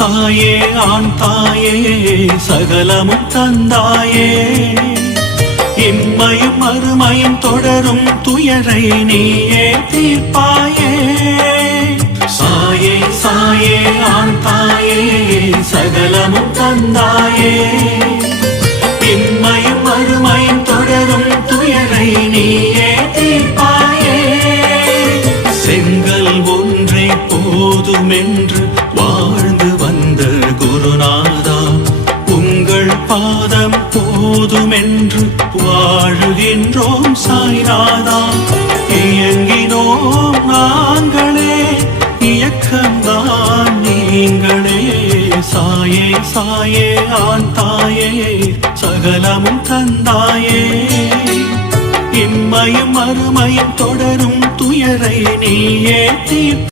சாயே ஆண் தாயே சகலமும் தந்தாயே இம்மையும் மறுமையும் தொடரும் துயரை நீயே தீர்ப்பாயே சாயே சாயே ஆண் தாயே சகலமும் தந்தாயே இம்மையும் மறுமையும் தொடரும் துயரை நீயே தீர்ப்பாயே செங்கல் ஒன்றே போதுமென்று வாழ்ந்து வந்த குருநாதா உங்கள் பாதம் போதுமென்று வாழுகின்றோம் சாய்நாதா இயங்கினோம் நாங்களே இயக்கம்தான் நீங்களே சாயே சாயே ஆண் தாயே சகலமும் தந்தாயே இம்மையும் மறுமையும் தொடரும் துயரை நீயே தீர்ப்பாயே